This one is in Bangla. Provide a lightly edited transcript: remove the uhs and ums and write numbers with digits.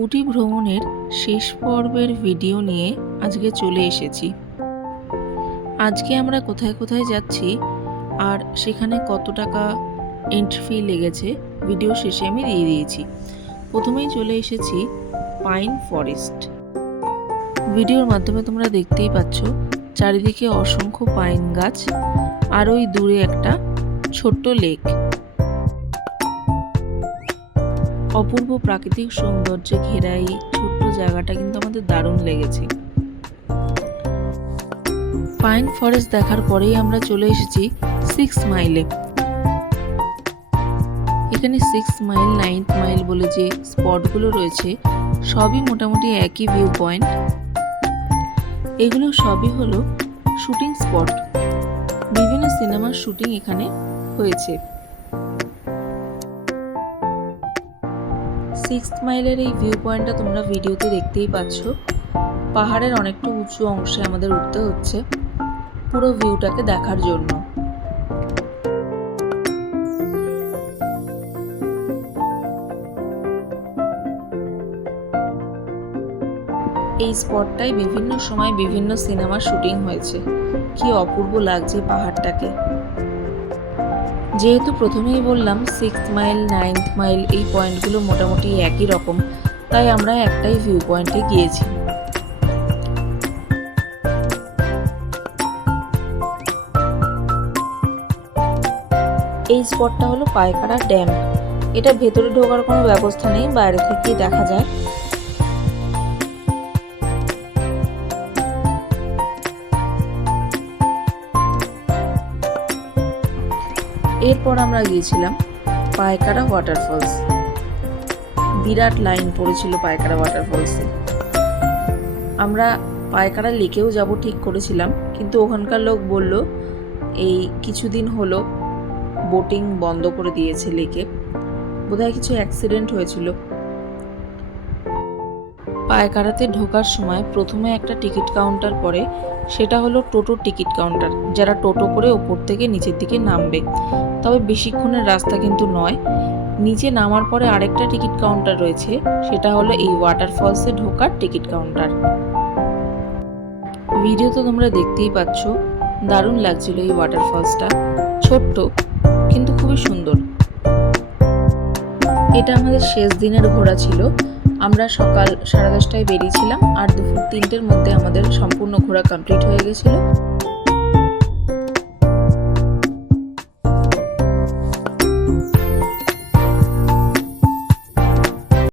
উটি ভ্রমণের শেষ পর্বের ভিডিও নিয়ে আজকে চলে এসেছি। আজকে আমরা কোথায় কোথায় যাচ্ছি আর সেখানে কত টাকা এন্ট্রি ফি লেগেছে ভিডিও শেষে আমি দিয়ে দিয়েছি। প্রথমেই চলে এসেছি পাইন ফরেস্ট। ভিডিওর মাধ্যমে তোমরা দেখতেই পাচ্ছ চারিদিকে অসংখ্য পাইন গাছ আর ওই দূরে একটা ছোট্ট লেক। অপূর্ব প্রাকৃতিক সৌন্দর্যে ঘেরা এই ছোট্ট জায়গাটা কিন্তু আমাদের দারুণ লেগেছে। পাইন ফরেস্ট দেখার পরেই আমরা চলে এসেছি 6 মাইলে। এখানে 6 মাইল 9 মাইল বলে যে স্পটগুলো রয়েছে সবই মোটামুটি একই ভিউ পয়েন্ট। এগুলো সবই হলো শুটিং স্পট, বিভিন্ন সিনেমার শুটিং এখানে হয়েছে। 6 মাইলের এই ভিউ পয়েন্টটা তোমরা ভিডিওতে দেখতেই পাচ্ছ। পাহাড়ের অনেকটা উঁচু অংশে আমাদের উঠতে হচ্ছে পুরো ভিউটাকে দেখার জন্য। এই স্পটটায় বিভিন্ন সময় বিভিন্ন সিনেমার শুটিং হয়েছে। কি অপূর্ব লাগছে পাহাড়টাকে। যেহেতু প্রথমেই বললাম 6 মাইল 9 মাইল এই পয়েন্টগুলো মোটামুটি একই রকম, তাই আমরা একটাই ভিউ পয়েন্টে গিয়েছি। এই স্পটটা হলো পায়কাড়া ড্যাম। এটা ভেতরে ঢোকার কোনো ব্যবস্থা নেই, বাইরে থেকেই দেখা যায়। এরপর আমরা গিয়েছিলাম পায়কাড়া ওয়াটারফলস। বিরাট লাইন পড়েছিল পায়কাড়া ওয়াটারফলসে। আমরা পায়কাড়া লেকেও যাব ঠিক করেছিলাম, কিন্তু ওখানকার লোক বলল এই কিছুদিন হলো বোটিং বন্ধ করে দিয়েছে লেকে, বোধহয় কিছু অ্যাক্সিডেন্ট হয়েছিল। পায়কাড়াতে ঢোকার সময় প্রথমে একটা টিকিট কাউন্টার পড়ে, সেটা হলো টোটোর টিকিট কাউন্টার, যারা টোটো করে ওপর থেকে নিচের দিকে নামবে। তবে বেশিক্ষণের রাস্তা কিন্তু নয়। নিচে নামার পরে আরেকটা টিকিট কাউন্টার রয়েছে, সেটা হলো এই ওয়াটারফলসে ঢোকার টিকিট কাউন্টার। ভিডিও তো তোমরা দেখতেই পাচ্ছ, দারুণ লাগছিল এই ওয়াটারফলসটা। ছোট্ট কিন্তু খুবই সুন্দর। এটা আমাদের শেষ দিনের ঘোরা ছিল। আমরা সকাল 10:30টায় বেরিয়েছিলাম আর দুপুর 3টের মধ্যে আমাদের সম্পূর্ণ ঘোরা কমপ্লিট হয়ে গেছিল।